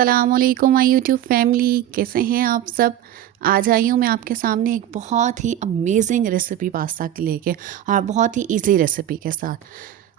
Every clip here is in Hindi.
अस्सलामुअलैकुम माय यूट्यूब फैमिली, कैसे हैं आप सब। आज आई हूँ मैं आपके सामने एक बहुत ही अमेजिंग रेसिपी पास्ता की लेके और बहुत ही इजी रेसिपी के साथ।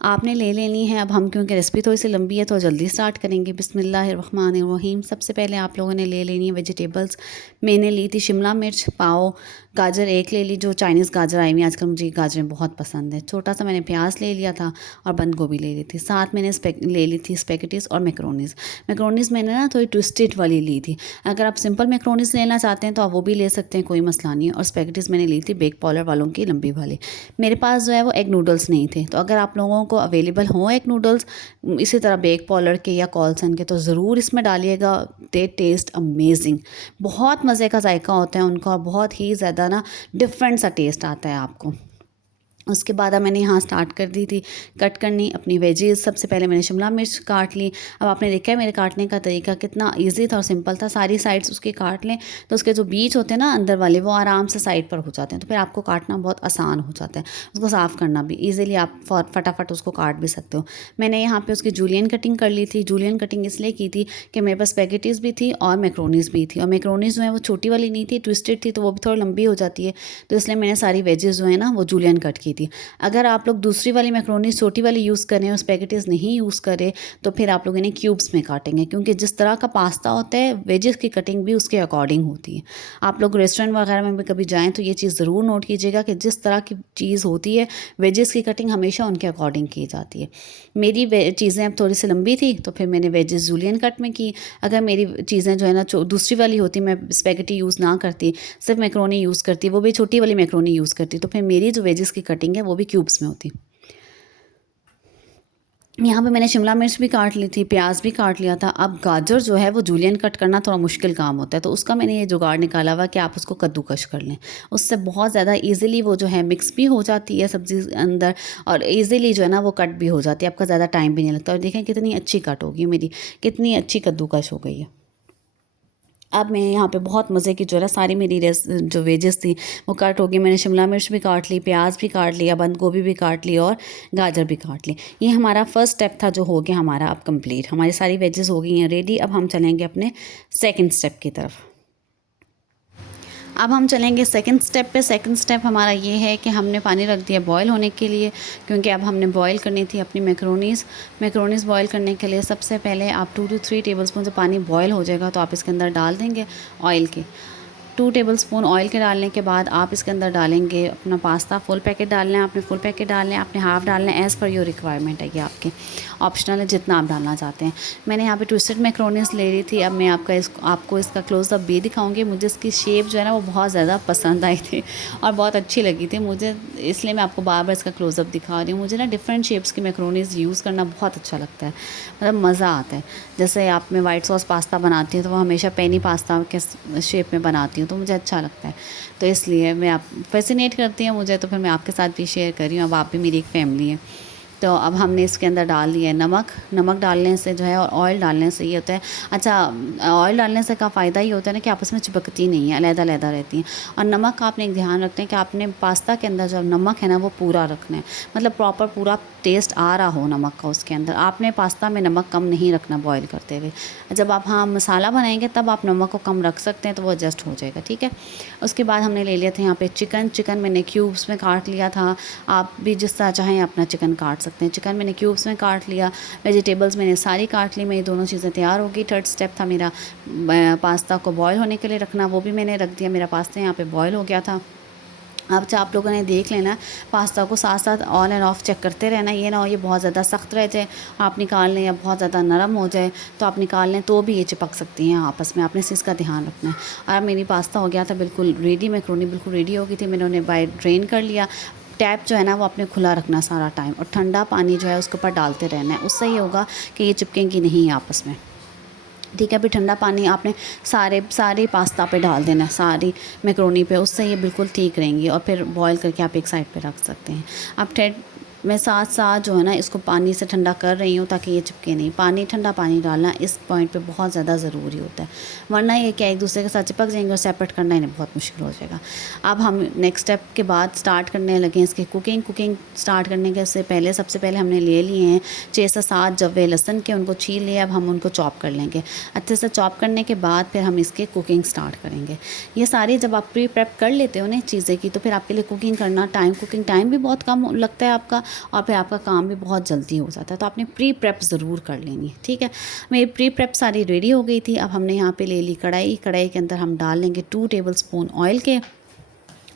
आपने ले लेनी है। अब हम क्योंकि रेसिपी थोड़ी सी लंबी है तो जल्दी स्टार्ट करेंगे। बिस्मिल्लाहिर्रहमानिर्रहीम। सबसे पहले आप लोगों ने ले लेनी है वेजिटेबल्स। मैंने ली थी शिमला मिर्च पाव, गाजर एक ले ली, जो चाइनीज़ गाजर आई हुई आजकल, मुझे गाजरें बहुत पसंद है। छोटा सा मैंने प्याज ले लिया था और बंद गोभी ले ली थी। साथ मैंने ले ली थी स्पेगेटीज़ और मैक्रोनीज़। मैक्रोनीज़ मैंने ना थोड़ी ट्विस्टेड वाली ली थी। अगर आप सिंपल मैक्रोनीज़ लेना चाहते हैं तो आप वो भी ले सकते हैं, कोई मसला नहीं है। और स्पेगेटीज़ मैंने ली थी बेक पॉलर वालों की लंबी वाली। मेरे पास जो है वो एग नूडल्स नहीं थे, तो अगर आप लोगों को अवेलेबल हो एग नूडल्स इसी तरह बेक पॉलर के या कॉल्सन के, तो ज़रूर इसमें डालिएगा। दे टेस्ट अमेजिंग, बहुत मज़े का जायका होता है उनका, बहुत ही ज़्यादा ना डिफरेंट सा टेस्ट आता है आपको। उसके बाद अब मैंने यहाँ स्टार्ट कर दी थी कट करनी अपनी वेजीज। सबसे पहले मैंने शिमला मिर्च काट ली। अब आपने देखा है मेरे काटने का तरीका कितना इजी था और सिंपल था। सारी साइड्स उसके काट लें तो उसके जो बीच होते हैं ना अंदर वाले, वो आराम से साइड पर हो जाते हैं, तो फिर आपको काटना बहुत आसान हो जाता है। उसको साफ़ करना भी ईज़िली, आप फटाफट उसको काट भी सकते हो। मैंने यहाँ पर उसकी जूलियन कटिंग कर ली थी। जूलियन कटिंग इसलिए की थी कि मेरे पास स्पैगेटीज़ भी थी और मैक्रोनीज़ भी थी, और मैक्रोनीज़ जो है वो छोटी वाली नहीं थी, ट्विस्टेड थी, तो वो भी थोड़ी लंबी हो जाती है, तो इसलिए मैंने सारी वेजेस जो है ना वो जूलियन कट की थी। अगर आप लोग दूसरी वाली मैक्रोनी छोटी वाली यूज़ करें और स्पैगेटीज़ नहीं यूज़ करें तो फिर आप लोग इन्हें क्यूब्स में काटेंगे, क्योंकि जिस तरह का पास्ता होता है वेजेस की कटिंग भी उसके अकॉर्डिंग होती है। आप लोग रेस्टोरेंट वगैरह में भी कभी जाएँ तो ये चीज़ ज़रूर नोट कीजिएगा कि जिस तरह की चीज़ होती है वेजेस की कटिंग हमेशा उनके अकॉर्डिंग की जाती है। मेरी चीज़ें अब थोड़ी सी लंबी थी तो फिर मैंने वेजेस जूलियन कट में की। अगर मेरी चीज़ें जो है ना दूसरी वाली होती, मैं स्पैगेटी यूज़ ना करती, सिर्फ मैक्रोनी यूज़ करती, वो भी छोटी वाली मैक्रोनी यूज़ करती, तो फिर मेरी जो वेजेस की कटिंग है वो भी क्यूब्स में होती। यहाँ पे मैंने शिमला मिर्च भी काट ली थी, प्याज भी काट लिया था। अब गाजर जो है वो जूलियन कट करना थोड़ा मुश्किल काम होता है, तो उसका मैंने ये जुगाड़ निकाला हुआ कि आप उसको कद्दूकश कर लें। उससे बहुत ज़्यादा इजीली वो जो है मिक्स भी हो जाती है सब्ज़ी अंदर, और इजीली जो है ना वो कट भी हो जाती है, आपका ज़्यादा टाइम भी नहीं लगता। और देखें कितनी अच्छी कट होगी मेरी, कितनी अच्छी कद्दूकश हो गई है। अब मैं यहाँ पे बहुत मज़े की जो है सारी मेरी जो वेजेस थी वो कट हो गई। मैंने शिमला मिर्च भी काट ली, प्याज भी काट लिया, बंद गोभी भी काट ली और गाजर भी काट ली। ये हमारा फर्स्ट स्टेप था जो हो गया हमारा अब कंप्लीट। हमारी सारी वेजेस हो गई हैं रेडी। अब हम चलेंगे अपने सेकंड स्टेप की तरफ। अब हम चलेंगे सेकंड स्टेप पे। सेकंड स्टेप हमारा ये है कि हमने पानी रख दिया बॉयल होने के लिए, क्योंकि अब हमने बॉयल करनी थी अपनी मैक्रोनीज़ बॉयल करने के लिए सबसे पहले आप 2 to 3 टेबलस्पून से पानी बॉयल हो जाएगा तो आप इसके अंदर डाल देंगे ऑयल के। 2 टेबलस्पून ऑयल के डालने के बाद आप इसके अंदर डालेंगे अपना पास्ता। फुल पैकेट डालना है आपने, फुल पैकेट डालना है आपने, हाफ़ डालना है, एज़ पर योर रिक्वायरमेंट है, ये आपके ऑप्शनल है जितना आप डालना चाहते हैं। मैंने यहाँ पे ट्विस्टेड मैक्रोनीज़ ले रही थी। अब मैं आपको इसका क्लोज़अप भी दिखाऊंगी। मुझे इसकी शेप जो है ना वो बहुत ज़्यादा पसंद आई थी और बहुत अच्छी लगी थी मुझे, इसलिए मैं आपको बार बार इसका क्लोज़अप दिखा रही हूँ। मुझे ना डिफरेंट शेप्स की मैक्रोनीज़ यूज़ करना बहुत अच्छा लगता है, मतलब मज़ा आता है। जैसे आप मैं वाइट सॉस पास्ता बनाती हूँ तो वो हमेशा पेनी पास्ता के शेप में बनाती हूँ, तो मुझे अच्छा लगता है, तो इसलिए मैं आप फैसिनेट करती है मुझे, तो फिर मैं आपके साथ भी शेयर कर रही हूँ। अब आप भी मेरी एक फैमिली है। तो अब हमने इसके अंदर डाल दिया है नमक डालने से जो है और ऑयल डालने से ये होता है। अच्छा, ऑयल डालने से का फ़ायदा ये होता है ना कि आपस में चिपकती नहीं है, अलग-अलग रहती हैं। और नमक का आपने एक ध्यान रखना है कि आपने पास्ता के अंदर जो नमक है ना वो पूरा रखना है, मतलब प्रॉपर पूरा टेस्ट आ रहा हो नमक का उसके अंदर। आपने पास्ता में नमक कम नहीं रखना बॉयल करते हुए। जब आप मसाला बनाएंगे तब आप नमक को कम रख सकते हैं, तो वो एडजस्ट हो जाएगा, ठीक है। उसके बाद हमने ले लिया था यहाँ पे चिकन मैंने क्यूब्स में काट लिया था। आप भी जिस तरह चाहें अपना चिकन काट सकते हैं। चिकन मैंने क्यूब्स में काट लिया, वेजिटेबल्स मैंने सारी काट ली, मेरी दोनों चीज़ें तैयार हो गई। थर्ड स्टेप था मेरा पास्ता को बॉयल होने के लिए रखना, वो भी मैंने रख दिया। मेरा पास्ता यहाँ पे बॉयल हो गया था। अब आप लोगों ने देख लेना पास्ता को साथ साथ ऑन एंड ऑफ चेक करते रहना, ये ना हो ये बहुत ज़्यादा सख्त रह जाए आप निकाल लें, या बहुत ज़्यादा नरम हो जाए तो आप निकाल लें तो भी ये चिपक सकती हैं आपस में, आपने इस चीज़ का ध्यान रखना है। और अब मेरी पास्ता हो गया था बिल्कुल रेडी, मैक्रोनी बिल्कुल रेडी हो गई थी। मैंने उन्हें बाय ड्रेन कर लिया। टैप जो है ना वो आपने खुला रखना सारा टाइम, और ठंडा पानी जो है उसके ऊपर डालते रहना है, उससे ये होगा कि ये चिपकेंगी नहीं आपस में, ठीक है। अभी ठंडा पानी आपने सारे पास्ता पे डाल देना है, सारी मैक्रोनी पे, उससे ये बिल्कुल ठीक रहेंगी और फिर बॉईल करके आप एक साइड पे रख सकते हैं। अब मैं साथ साथ जो है ना इसको पानी से ठंडा कर रही हूँ ताकि ये चिपके नहीं। पानी, ठंडा पानी डालना इस पॉइंट पे बहुत ज़्यादा ज़रूरी होता है, वरना ये क्या एक दूसरे के साथ चिपक जाएंगे और सेपरेट करना इन्हें बहुत मुश्किल हो जाएगा। अब हम नेक्स्ट स्टेप के बाद स्टार्ट करने लगे इसकी कुकिंग स्टार्ट करने के से पहले सबसे पहले हमने ले लिए हैं 6 से 7 जवे लहसुन के, उनको छील लिया। अब हम उनको चॉप कर लेंगे। अच्छे से चॉप करने के बाद फिर हम इसकी कुकिंग स्टार्ट करेंगे। ये सारी जब आप प्री प्रेप कर लेते हो ना चीज़ें की, तो फिर आपके लिए कुकिंग टाइम भी बहुत कम लगता है आपका, और फिर आपका काम भी बहुत जल्दी हो जाता है। तो आपने प्री प्रेप ज़रूर कर लेनी है, ठीक है। मेरी प्री प्रेप सारी रेडी हो गई थी। अब हमने यहाँ पे ले ली कढ़ाई के अंदर हम डाल लेंगे 2 टेबलस्पून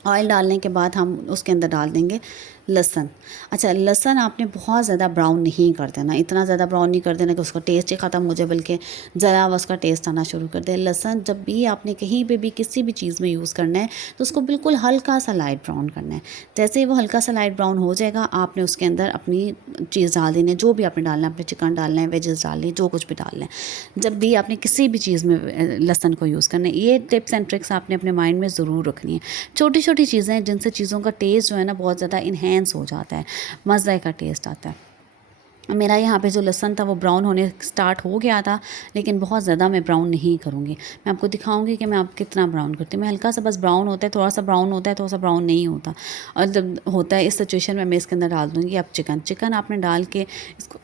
ऑयल डालने के बाद हम उसके अंदर डाल देंगे लहसुन। अच्छा, लहसुन आपने बहुत ज़्यादा ब्राउन नहीं कर देना, इतना ज़्यादा ब्राउन नहीं कर देना कि उसका टेस्ट ही ख़त्म हो जाए, बल्कि ज़रा उसका टेस्ट आना शुरू कर दे। लहसुन जब भी आपने कहीं पे भी किसी भी चीज़ में यूज़ करना है तो उसको बिल्कुल हल्का सा लाइट ब्राउन करना है। जैसे ही वो हल्का सा लाइट ब्राउन हो जाएगा, आपने उसके अंदर अपनी चीज़ डाल देनी है, जो भी आपने डालना है, अपने चिकन डालना है, वेजेस डालनी है, जो कुछ भी डालना है। जब भी आपने किसी भी चीज़ में लहसुन को यूज़ करना है, ये टिप्स एंड ट्रिक्स आपने अपने माइंड में ज़रूर रखनी है। छोटी छोटी चीज़ें हैं जिनसे चीज़ों का टेस्ट जो है ना बहुत ज़्यादा इन्हेंस हो जाता है, मज़े का टेस्ट आता है। मेरा यहाँ पे जो लहसुन था वो ब्राउन होने स्टार्ट हो गया था, लेकिन बहुत ज़्यादा मैं ब्राउन नहीं करूँगी। मैं आपको दिखाऊंगी कि मैं आप कितना ब्राउन करती हूँ। मैं हल्का सा बस ब्राउन होता है, थोड़ा सा ब्राउन होता है, थोड़ा सा ब्राउन नहीं होता। और जब होता है इस सिचुएशन में मैं इसके अंदर डाल दूँगी अब चिकन आपने डाल के इसको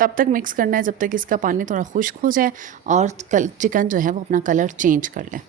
तब तक मिक्स करना है जब तक इसका पानी थोड़ा खुश्क हो जाए और चिकन जो है वो अपना कलर चेंज कर ले।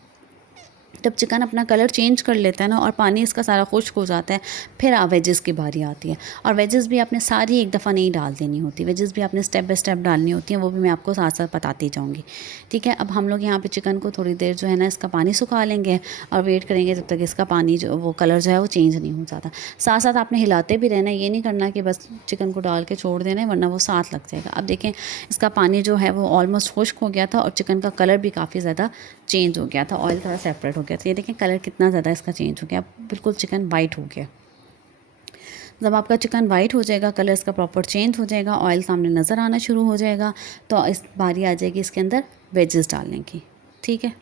जब चिकन अपना कलर चेंज कर लेता है ना और पानी इसका सारा खुश्क हो जाता है, फिर वेजेस की बारी आती है। और वेजेस भी आपने सारी एक दफ़ा नहीं डाल देनी होती, वेजेस भी आपने स्टेप बाय स्टेप डालनी होती हैं, वो भी मैं आपको साथ साथ बताती जाऊँगी, ठीक है। अब हम लोग यहाँ पे चिकन को थोड़ी देर जो है ना इसका पानी सुखा लेंगे और वेट करेंगे जब तक इसका पानी जो वो कलर जो है वो चेंज नहीं हो जाता। साथ साथ आपने हिलाते भी रहना है, ये नहीं करना कि बस चिकन को डाल के छोड़ देना है, वरना वो साथ लग जाएगा। अब देखें इसका पानी जो है वो ऑलमोस्ट खुश्क हो गया था और चिकन का कलर भी काफ़ी ज़्यादा चेंज हो गया था, ऑयल थोड़ा सेपरेट हो गया था। ये देखें कलर कितना ज़्यादा इसका चेंज हो गया, बिल्कुल चिकन वाइट हो गया। जब आपका चिकन वाइट हो जाएगा, कलर इसका प्रॉपर चेंज हो जाएगा, ऑयल सामने नज़र आना शुरू हो जाएगा, तो इस बारी आ जाएगी इसके अंदर वेजेस डालने की, ठीक है।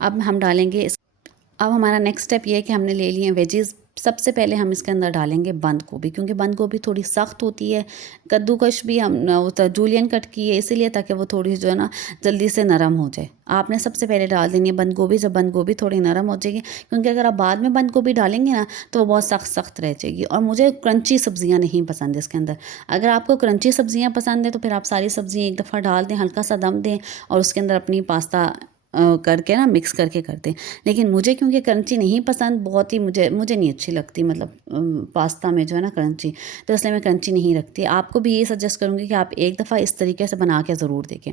अब हम डालेंगे अब हमारा नेक्स्ट स्टेप ये है कि हमने ले लिए वेजेस। सबसे पहले हम इसके अंदर डालेंगे बंद गोभी, क्योंकि बंद गोभी थोड़ी सख्त होती है। कद्दूकश भी हम जूलियन कट की है इसीलिए ताकि वो थोड़ी जो है ना जल्दी से नरम हो जाए। आपने सबसे पहले डाल देनी है बंद गोभी, जब बंद गोभी थोड़ी नरम हो जाएगी, क्योंकि अगर आप बाद में बंद गोभी डालेंगे ना तो वो बहुत सख्त रह जाएगी। और मुझे क्रंची सब्जियां नहीं पसंद है इसके अंदर। अगर आपको क्रंची सब्जियां पसंद है तो फिर आप सारी सब्जियां एक दफ़ा डाल दें, हल्का सा दम दें और उसके अंदर अपनी पास्ता करके ना मिक्स करके करते हैं। लेकिन मुझे क्योंकि क्रंची नहीं पसंद, बहुत ही मुझे नहीं अच्छी लगती, मतलब पास्ता में जो है ना क्रंची, तो इसलिए मैं क्रंची नहीं रखती। आपको भी ये सजेस्ट करूँगी कि आप एक दफ़ा इस तरीके से बना के ज़रूर देखें।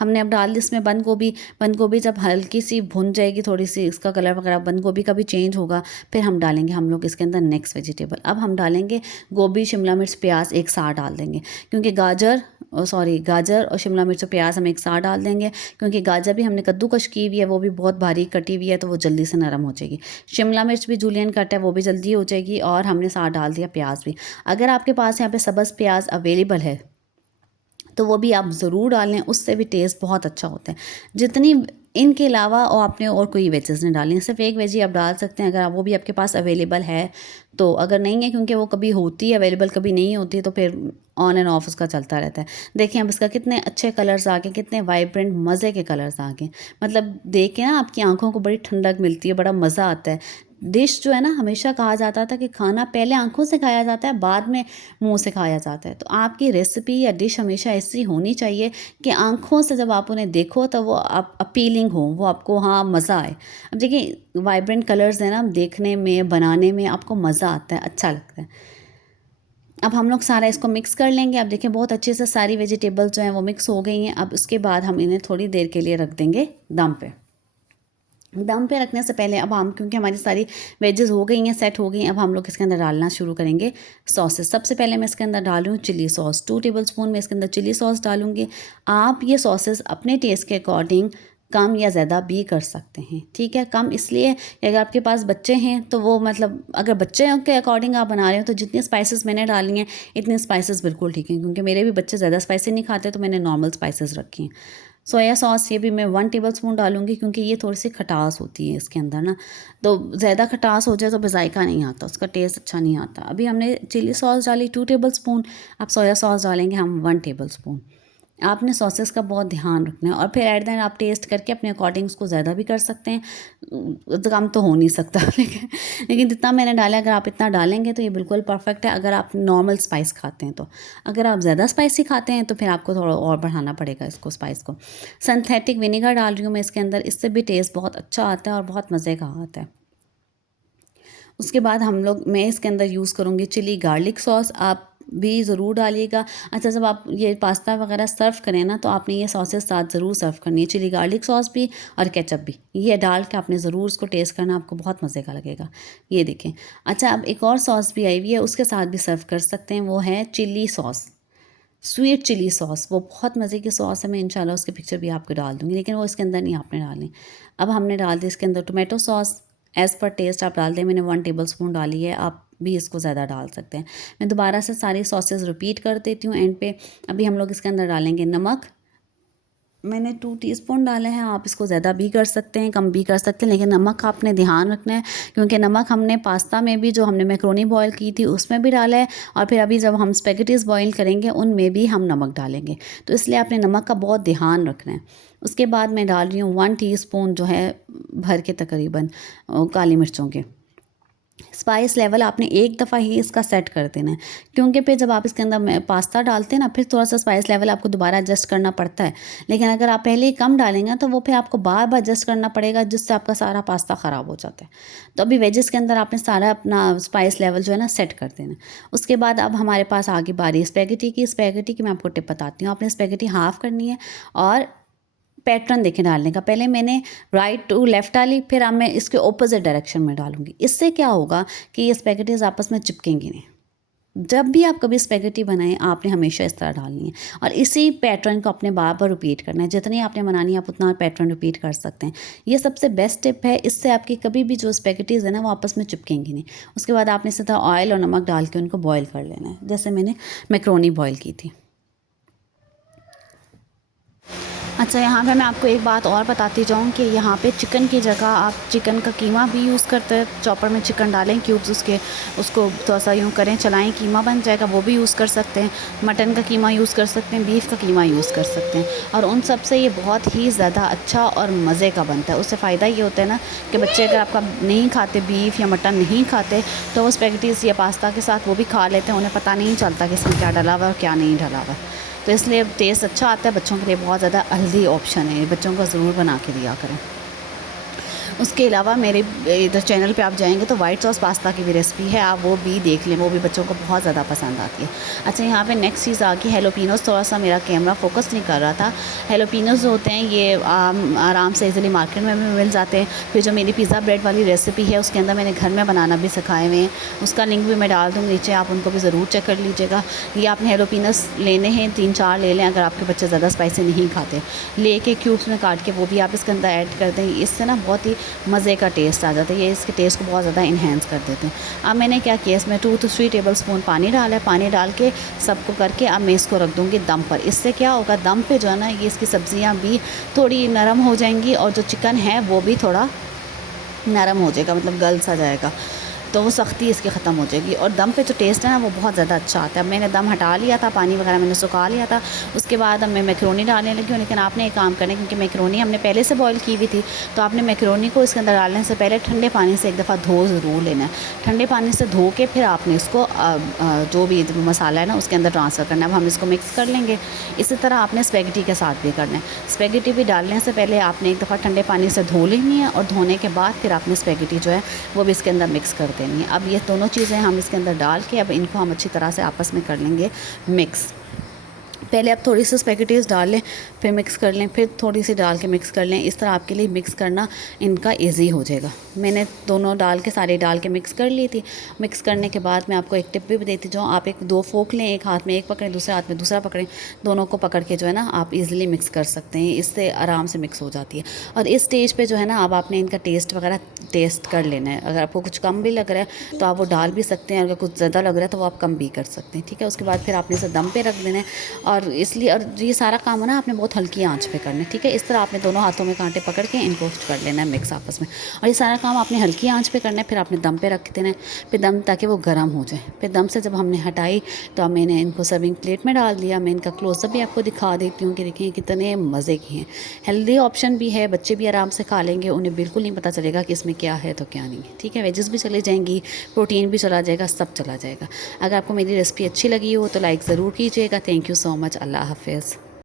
हमने अब डाल दी इसमें बंद गोभी जब हल्की सी भुन जाएगी, थोड़ी सी इसका कलर वगैरह बंद गोभी का भी चेंज होगा, फिर हम डालेंगे हम लोग इसके अंदर नेक्स्ट वेजिटेबल। अब हम डालेंगे गोभी, शिमला मिर्च, प्याज एक साथ डाल देंगे, क्योंकि गाजर और शिमला मिर्च और प्याज हम एक साथ डाल देंगे, क्योंकि गाजर भी हमने कद्दूकश की हुई है, वो भी बहुत बारीक कटी हुई है, तो वो जल्दी से नरम हो जाएगी। शिमला मिर्च भी जूलियन कट है, वो भी जल्दी हो जाएगी, और हमने साथ डाल दिया प्याज भी। अगर आपके पास यहाँ पे सब्ज़ प्याज अवेलेबल है तो वो भी आप ज़रूर डालें, उससे भी टेस्ट बहुत अच्छा होता है। जितनी इनके अलावा और आपने और कोई वेजेस नहीं डालनी, सिर्फ एक वेजी आप डाल सकते हैं अगर वो भी आपके पास अवेलेबल है तो। अगर नहीं है, क्योंकि वो कभी होती है अवेलेबल कभी नहीं होती, तो फिर ऑन एंड ऑफ उसका चलता रहता है। देखिए अब इसका कितने अच्छे कलर्स आ गए, कितने वाइब्रेंट मज़े के कलर्स आ गए, मतलब देख के ना आपकी आंखों को बड़ी ठंडक मिलती है, बड़ा मज़ा आता है। डिश जो है ना, हमेशा कहा जाता था कि खाना पहले आंखों से खाया जाता है, बाद में मुंह से खाया जाता है। तो आपकी रेसिपी या डिश हमेशा ऐसी होनी चाहिए कि आंखों से जब आप उन्हें देखो तो वो आप अपीलिंग हो, वो आपको हाँ मज़ा आए। अब देखिए वाइब्रेंट कलर्स है ना, देखने में बनाने में आपको मज़ा आता है, अच्छा लगता है। अब हम लोग सारा इसको मिक्स कर लेंगे। अब देखिए बहुत अच्छे से सारी वेजिटेबल्स जो हैं वो मिक्स हो गई हैं। अब उसके बाद हम इन्हें थोड़ी देर के लिए रख देंगे दम पे रखने से पहले अब हम, क्योंकि हमारी सारी वेजेस हो गई हैं, सेट हो गई हैं, अब हम लोग इसके अंदर डालना शुरू करेंगे सॉसेस। सबसे पहले मैं इसके अंदर डाल रही हूँ चिली सॉस, 2 टेबलस्पून मैं इसके अंदर चिली सॉस डालूँगी। आप ये सॉसेस अपने टेस्ट के अकॉर्डिंग कम या ज़्यादा भी कर सकते हैं, ठीक है। कम इसलिए अगर आपके पास बच्चे हैं तो वो, मतलब अगर बच्चे के अकॉर्डिंग आप बना रहे हो तो जितनी स्पाइसेस मैंने डाली हैं इतनी स्पाइसेस बिल्कुल ठीक हैं, क्योंकि मेरे भी बच्चे ज़्यादा स्पाइसी नहीं खाते तो मैंने नॉर्मल स्पाइसेस रखी हैं। सोया सॉस ये भी मैं 1 टेबलस्पून डालूँगी, क्योंकि ये थोड़ी सी खटास होती है इसके अंदर ना, तो ज़्यादा खटास हो जाए तो फिर जायका नहीं आता, उसका टेस्ट अच्छा नहीं आता। अभी हमने चिली सॉस डाली 2 टेबलस्पून, अब सोया सॉस डालेंगे हम 1 टेबलस्पून। आपने सॉसेस का बहुत ध्यान रखना है, और फिर एट द एंड आप टेस्ट करके अपने अकॉर्डिंग उसको ज़्यादा भी कर सकते हैं, तो कम तो हो नहीं सकता लेकिन जितना मैंने डाला, अगर आप इतना डालेंगे तो ये बिल्कुल परफेक्ट है। अगर आप नॉर्मल स्पाइस खाते हैं तो, अगर आप ज़्यादा स्पाइसी खाते हैं तो फिर आपको थोड़ा और बढ़ाना पड़ेगा इसको, स्पाइस को। सिंथेटिक विनेगर डाल रही हूँ मैं इसके अंदर, इससे भी टेस्ट बहुत अच्छा आता है और बहुत मज़े का आता है। उसके बाद मैं इसके अंदर यूज़ करूँगी चिली गार्लिक सॉस, आप भी ज़रूर डालिएगा। अच्छा, जब आप ये पास्ता वगैरह सर्व करें ना, तो आपने ये सॉसेस साथ ज़रूर सर्व करनी है, चिली गार्लिक सॉस भी और केचप भी, ये डाल के आपने ज़रूर उसको टेस्ट करना, आपको बहुत मज़े का लगेगा। ये देखें। अच्छा, अब एक और सॉस भी आई हुई है, उसके साथ भी सर्व कर सकते हैं, वो है chilli sauce, sweet chilli sauce. वो बहुत मज़े की सॉस है, मैं इंशाल्लाह उसकी पिक्चर भी आपको डाल दूँगी, लेकिन वो इसके अंदर नहीं आपने डालनी। अब हमने डाल दी इसके अंदर tomato sauce, as per taste आप डाल दें। मैंने 1 टेबलस्पून डाली है, आप भी इसको ज़्यादा डाल सकते हैं। मैं दोबारा से सारी सॉसेस रिपीट कर देती हूँ एंड पे। अभी हम लोग इसके अंदर डालेंगे नमक, मैंने 2 टीस्पून डाले हैं, आप इसको ज़्यादा भी कर सकते हैं, कम भी कर सकते हैं, लेकिन नमक का आपने ध्यान रखना है, क्योंकि नमक हमने पास्ता में भी, जो हमने मैक्रोनी बॉईल की थी उसमें भी डाला है, और फिर अभी जब हम स्पैगेटीज़ बॉईल करेंगे उनमें भी हम नमक डालेंगे, तो इसलिए आपने नमक का बहुत ध्यान रखना है। उसके बाद मैं डाल रही हूँ 1 टीस्पून जो है भर के तकरीबन काली मिर्चों के। स्पाइस लेवल आपने एक दफ़ा ही इसका सेट कर देना है, क्योंकि फिर जब आप इसके अंदर पास्ता डालते हैं ना, फिर थोड़ा सा स्पाइस लेवल आपको दोबारा एडजस्ट करना पड़ता है। लेकिन अगर आप पहले ही कम डालेंगे तो वो फिर आपको बार बार एडजस्ट करना पड़ेगा, जिससे आपका सारा पास्ता ख़राब हो जाता है। तो अभी वेजेस के अंदर आपने सारा अपना स्पाइस लेवल जो है ना सेट कर देना। उसके बाद अब हमारे पास आगे बारी स्पैगेटी की मैं आपको टिप बताती हूँ। आपने स्पैगेटी हाफ़ करनी है और पैटर्न देखें डालने का। पहले मैंने राइट टू लेफ़्ट डाली, फिर अब मैं इसके ऑपोजिट डायरेक्शन में डालूंगी। इससे क्या होगा कि ये स्पैगेटीज़ आपस में चिपकेंगी नहीं। जब भी आप कभी स्पैगेटी बनाएं, आपने हमेशा इस तरह डालनी है, और इसी पैटर्न को अपने बार बार रिपीट करना है। जितनी आपने बनानी है आप उतना पैटर्न रिपीट कर सकते हैं। ये सबसे बेस्ट टिप है, इससे आपकी कभी भी जो स्पैगेटीज़ है ना वो आपस में चिपकेंगी नहीं। उसके बाद आपने इसी तरह ऑयल और नमक डाल के उनको बॉयल कर लेना है, जैसे मैंने मैक्रोनी बॉयल की थी। अच्छा, यहाँ पे मैं आपको एक बात और बताती जाऊँ कि यहाँ पे चिकन की जगह आप चिकन का कीमा भी यूज़ करते हैं। चॉपर में चिकन डालें, क्यूब्स उसको थोड़ा सा यूँ करें, चलाएं, कीमा बन जाएगा, वो भी यूज़ कर सकते हैं। मटन का कीमा यूज़ कर सकते हैं, बीफ का कीमा यूज़ कर सकते हैं, और उन सब से ये बहुत ही ज़्यादा अच्छा और मज़े का बनता है। उससे फ़ायदा ये होता है ना कि बच्चे अगर आपका नहीं खाते, बीफ या मटन नहीं खाते, तो वो स्पैगेटीज़ या पास्ता के साथ वो भी खा लेते हैं। उन्हें पता नहीं चलता कि इसमें क्या डला हुआ है और क्या नहीं डला हुआ है, तो इसलिए टेस्ट अच्छा आता है। बच्चों के लिए बहुत ज़्यादा हेल्दी ऑप्शन है, बच्चों को ज़रूर बना के दिया करें। उसके अलावा मेरे इधर चैनल पे आप जाएंगे तो वाइट सॉस पास्ता की भी रेसिपी है, आप वो भी देख लें, वो भी बच्चों को बहुत ज़्यादा पसंद आती है। अच्छा, यहाँ पे नेक्स्ट चीज़ आ गई हेलोपिनोस। थोड़ा सा मेरा कैमरा फोकस नहीं कर रहा था। हेलोपिनोस जो होते हैं ये आराम से इजीली मार्केट में भी मिल जाते हैं। फिर जो मेरी पिज़्ज़ा ब्रेड वाली रेसिपी है उसके अंदर मैंने घर में बनाना भी सिखाए हुए हैं, उसका लिंक भी मैं डाल दूँगी नीचे, आप उनको भी ज़रूर चेक कर लीजिएगा। ये आपने हेलोपिनोस लेने हैं, 3-4 ले लें, अगर आपके बच्चे ज़्यादा स्पाइसी नहीं खाते, लेके क्यूब्स में काट के वो भी आप इसके अंदर ऐड कर दें। इससे ना बहुत ही मज़े का टेस्ट आ जाता है, ये इसके टेस्ट को बहुत ज़्यादा इन्हेंस कर देते हैं। अब मैंने क्या किया, इसमें 2 to 3 टेबलस्पून पानी डाला है। पानी डाल के सबको करके अब मैं इसको रख दूँगी दम पर। इससे क्या होगा, दम पे जो है ना ये इसकी सब्ज़ियाँ भी थोड़ी नरम हो जाएंगी, और जो चिकन है वो भी थोड़ा नरम हो जाएगा, मतलब गल सा जाएगा, तो वो सख्ती इसकी ख़त्म हो जाएगी, और दम पे जो टेस्ट है ना वो बहुत ज़्यादा अच्छा आता है। अब मैंने दम हटा लिया था, पानी वगैरह मैंने सुखा लिया था। उसके बाद अब मैं मैक्रोनी डालने लगी हूँ, लेकिन आपने एक काम करना है, क्योंकि मैक्रोनी हमने पहले से बॉईल की हुई थी, तो आपने मैक्रोनी को इसके अंदर डालने से पहले ठंडे पानी से एक दफ़ा धो ज़रूर लेना है। ठंडे पानी से धो के फिर आपने इसको जो भी मसाला है ना उसके अंदर ट्रांसफ़र करना है। अब हम इसको मिक्स कर लेंगे। इसी तरह आपने स्पैगेटी के साथ भी करना है। स्पैगेटी भी डालने से पहले आपने एक दफ़ा ठंडे पानी से धो लेनी है, और धोने के बाद फिर आपने स्पैगेटी जो है वो भी इसके अंदर मिक्स कर देनी है। अब ये दोनों चीज़ें हम इसके अंदर डाल के अब इनको हम अच्छी तरह से आपस में कर लेंगे मिक्स। पहले आप थोड़ी सी स्पैगेटीज़ डाल लें, फिर मिक्स कर लें, फिर थोड़ी सी डाल के मिक्स कर लें। इस तरह आपके लिए मिक्स करना इनका इजी हो जाएगा। मैंने दोनों डाल के सारे डाल के मिक्स कर ली थी। मिक्स करने के बाद मैं आपको एक टिप भी देती जाऊँ, आप 2 फोक लें, एक हाथ में एक पकड़ें, दूसरे हाथ में दूसरा पकड़ें, दोनों को पकड़ के जो है ना आप इजीली मिक्स कर सकते हैं। इससे आराम से मिक्स हो जाती है। और इस स्टेज पे जो है ना अब आपने इनका टेस्ट वगैरह टेस्ट कर लेना है। अगर आपको कुछ कम भी लग रहा है तो आप वो डाल भी सकते हैं, अगर कुछ ज़्यादा लग रहा है तो वो आप कम भी कर सकते हैं, ठीक है। उसके बाद फिर आपने इसे दम पे रख देना है, और और इसलिए और ये सारा काम ना आपने बहुत हल्की आंच पे करना है, ठीक है। इस तरह आपने दोनों हाथों में कांटे पकड़ के इनको कर लेना है मिक्स आपस में, और ये सारा काम आपने हल्की आंच पे करना है। फिर आपने दम पे रख देना है, फिर दम ताकि वो गर्म हो जाए। फिर दम से जब हमने हटाई तो अब मैंने इनको सर्विंग प्लेट में डाल दिया। मैं इनका क्लोजअप भी आपको दिखा देती हूँ कि देखिए कितने मज़े की हैं। हेल्दी ऑप्शन भी है, बच्चे भी आराम से खा लेंगे, उन्हें बिल्कुल नहीं पता चलेगा कि इसमें क्या है तो क्या नहीं है, ठीक है। वेजेस भी चली जाएंगी, प्रोटीन भी चला जाएगा, सब चला जाएगा। अगर आपको मेरी रेसिपी अच्छी लगी हो तो लाइक ज़रूर कीजिएगा। Thank you so much. अल्लाह हाफिज़।